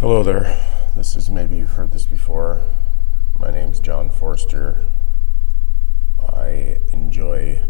Hello there. This is, maybe you've heard this before. My name's John Forster. I enjoy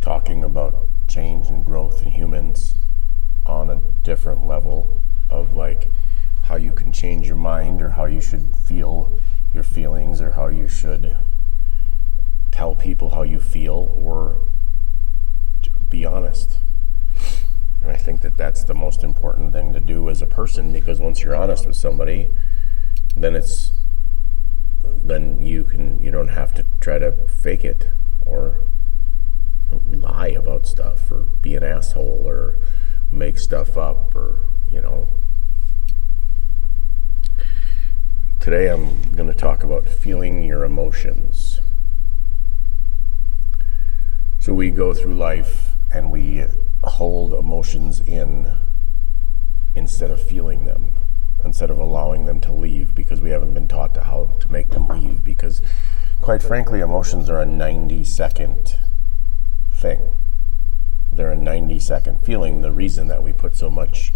talking about change and growth in humans on a different level of like how you can change your mind or how you should feel your feelings or how you should tell people how you feel or be honest. And I think that that's the most important thing to do as a person, because once you're honest with somebody, then you don't have to try to fake it or lie about stuff or be an asshole or make stuff up or. Today I'm going to talk about feeling your emotions. So we go through life and we hold emotions in instead of feeling them, instead of allowing them to leave, because we haven't been taught to how to make them leave, because quite frankly emotions are a 90-second thing. They're a 90-second feeling. The reason that we put so much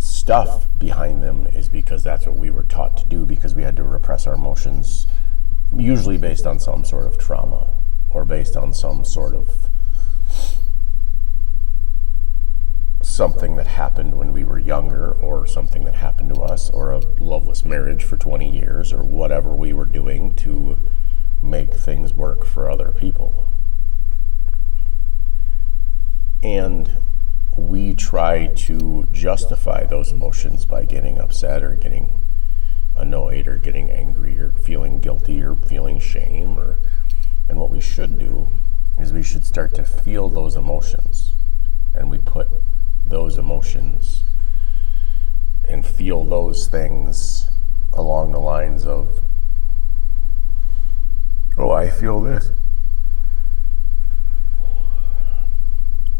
stuff behind them is because that's what we were taught to do, because we had to repress our emotions, usually based on some sort of trauma or based on some sort of something that happened when we were younger, or something that happened to us, or a loveless marriage for 20 years, or whatever we were doing to make things work for other people. And we try to justify those emotions by getting upset or getting annoyed or getting angry or feeling guilty or feeling shame. And what we should do is we should start to feel those emotions, and we put those emotions and feel those things along the lines of, oh, I feel this.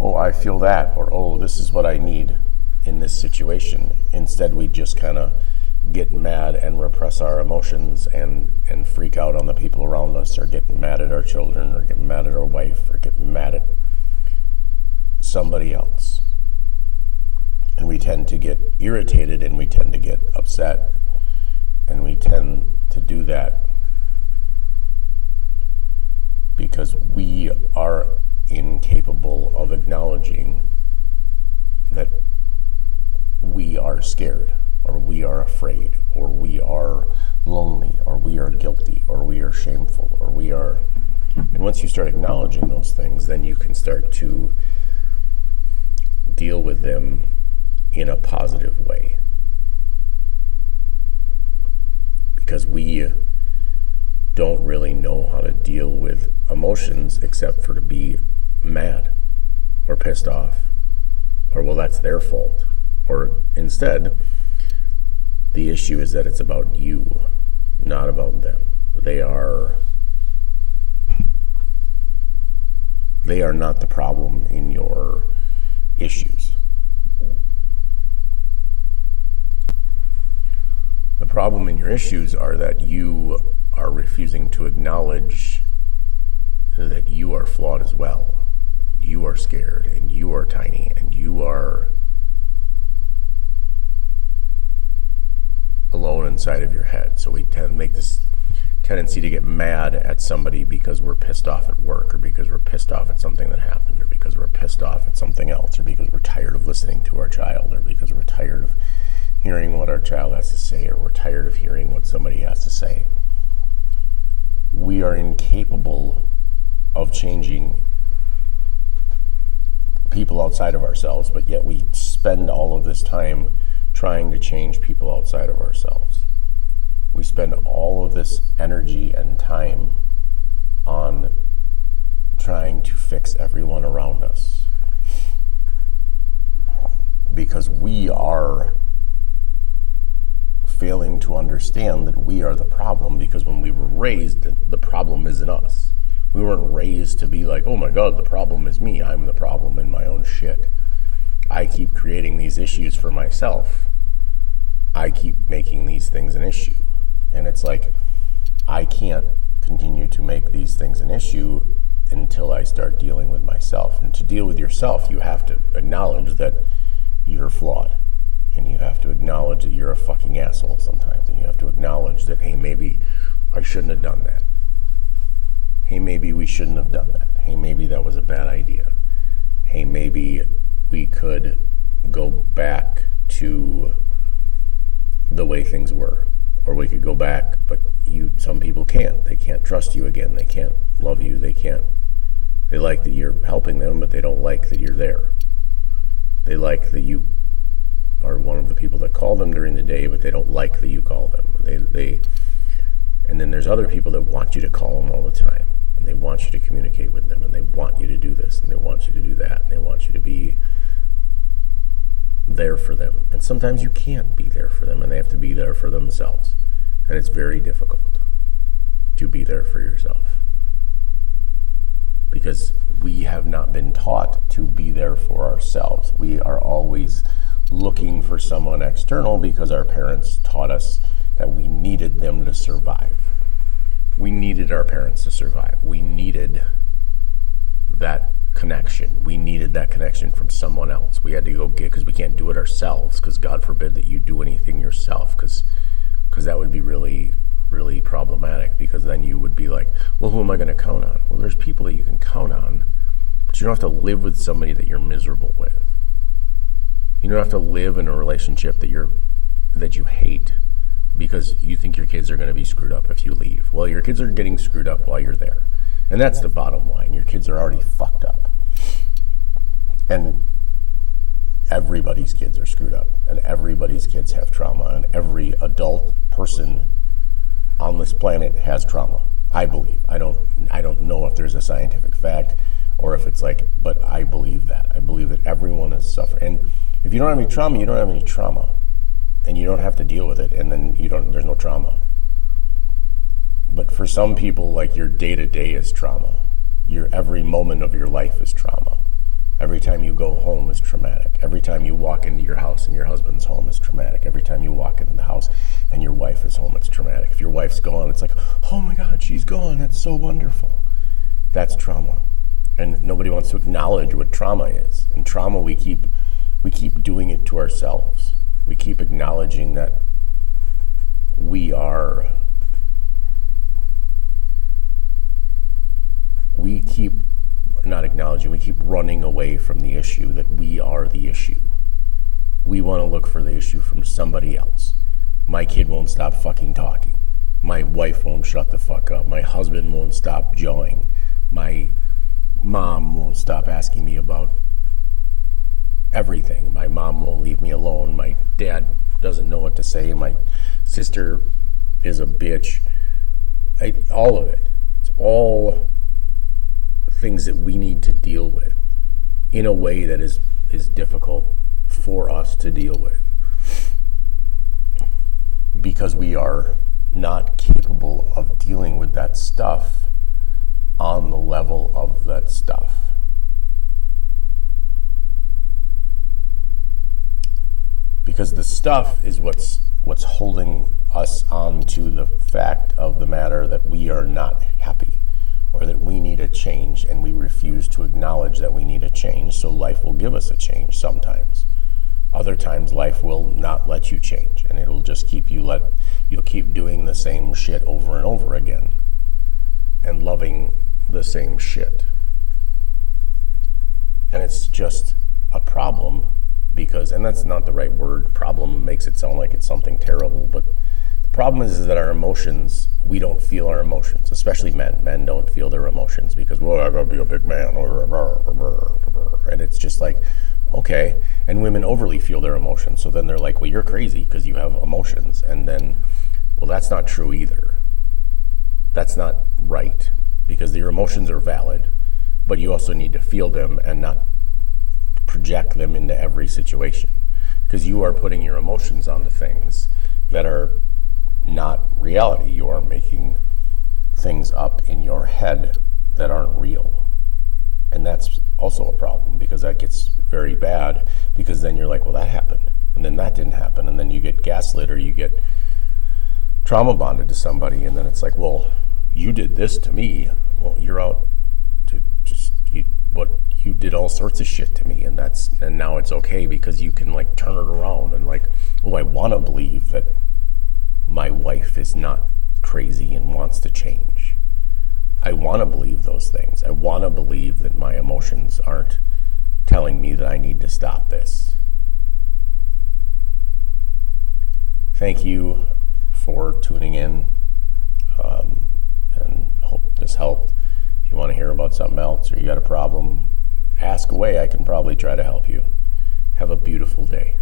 Oh, I feel that. Or, oh, this is what I need in this situation. Instead, we just kind of get mad and repress our emotions and freak out on the people around us, or get mad at our children, or get mad at our wife, or get mad at somebody else. And we tend to get irritated, and we tend to get upset, and we tend to do that because we are incapable of acknowledging that we are scared, or we are afraid, or we are lonely, or we are guilty, or we are shameful, or we are. And once you start acknowledging those things, then you can start to deal with them in a positive way. Because we don't really know how to deal with emotions except for to be mad or pissed off, or, well, that's their fault. Or instead, the issue is that it's about you, not about them. They are not the problem in your issues. The problem in your issues are that you are refusing to acknowledge that you are flawed as well. You are scared, and you are tiny, and you are alone inside of your head. So we tend to make this tendency to get mad at somebody because we're pissed off at work, or because we're pissed off at something that happened, or because we're pissed off at something else, or because we're tired of listening to our child, or because we're tired of hearing what our child has to say, or we're tired of hearing what somebody has to say. We are incapable of changing people outside of ourselves, but yet we spend all of this time trying to change people outside of ourselves. We spend all of this energy and time on trying to fix everyone around us, because we are failing to understand that we are the problem. Because when we were raised, the problem isn't us. We weren't raised to be like, oh my God, the problem is me. I'm the problem in my own shit. I keep creating these issues for myself. I keep making these things an issue. And it's like, I can't continue to make these things an issue until I start dealing with myself. And to deal with yourself, you have to acknowledge that you're flawed. And you have to acknowledge that you're a fucking asshole sometimes. And you have to acknowledge that, hey, maybe I shouldn't have done that. Hey, maybe we shouldn't have done that. Hey, maybe that was a bad idea. Hey, maybe we could go back to the way things were. Or we could go back, but some people can't. They can't trust you again. They can't love you. They like that you're helping them, but they don't like that you're there. They like that you are one of the people that call them during the day, but they don't like that you call them. And then there's other people that want you to call them all the time, and they want you to communicate with them, and they want you to do this, and they want you to do that, and they want you to be there for them. And sometimes you can't be there for them, and they have to be there for themselves. And it's very difficult to be there for yourself, because we have not been taught to be there for ourselves. We are always looking for someone external because our parents taught us that we needed them to survive. We needed our parents to survive. We needed that connection. We needed that connection from someone else. We had to go get, because we can't do it ourselves, because God forbid that you do anything yourself, because that would be really, really problematic, because then you would be like, well, who am I going to count on? Well, there's people that you can count on, but you don't have to live with somebody that you're miserable with. You don't have to live in a relationship that you hate because you think your kids are going to be screwed up if you leave. Well, your kids are getting screwed up while you're there. And that's the bottom line. Your kids are already fucked up. And everybody's kids are screwed up, and everybody's kids have trauma, and every adult person on this planet has trauma, I believe. I don't know if there's a scientific fact or if it's like, but I believe that. I believe that everyone is suffering. And if you don't have any trauma, you don't have any trauma. And you don't have to deal with it, and then there's no trauma. But for some people, like, your day-to-day is trauma. Your every moment of your life is trauma. Every time you go home is traumatic. Every time you walk into your house and your husband's home is traumatic. Every time you walk into the house and your wife is home, it's traumatic. If your wife's gone, it's like, oh my God, she's gone. That's so wonderful. That's trauma. And nobody wants to acknowledge what trauma is. And trauma, we keep doing it to ourselves. We keep acknowledging that we keep not acknowledging, we keep running away from the issue, that we are the issue. We want to look for the issue from somebody else. My kid won't stop fucking talking. My wife won't shut the fuck up. My husband won't stop jawing. My mom won't stop asking me about everything. My mom won't leave me alone. My dad doesn't know what to say. My sister is a bitch. All of it. It's all things that we need to deal with in a way that is difficult for us to deal with, because we are not capable of dealing with that stuff on the level of that stuff. Because the stuff is what's holding us on to the fact of the matter that we are not happy, or that we need a change, and we refuse to acknowledge that we need a change, so life will give us a change sometimes. Other times life will not let you change, and it'll just you'll keep doing the same shit over and over again, and loving the same shit. And it's just a problem, because, and that's not the right word, problem makes it sound like it's something terrible, but the problem is that our emotions, we don't feel our emotions, especially men. Men don't feel their emotions because, well, I gotta be a big man, and it's just like, okay. And women overly feel their emotions, so then they're like, well, you're crazy because you have emotions, and then, well, that's not true either. That's not right, because your emotions are valid, but you also need to feel them and not project them into every situation, because you are putting your emotions onto things that are not reality. You are making things up in your head that aren't real. And that's also a problem, because that gets very bad, because then you're like, well, that happened, and then that didn't happen, and then you get gaslit, or you get trauma bonded to somebody, and then it's like, well, you did this to me. Well, you're out to just, what you did all sorts of shit to me, and now it's okay because you can like turn it around and like, oh, I want to believe that my wife is not crazy and wants to change. I want to believe those things. I want to believe that my emotions aren't telling me that I need to stop this. Thank you for tuning in, and hope this helped. If you want to hear about something else or you got a problem, ask away. I can probably try to help you. Have a beautiful day.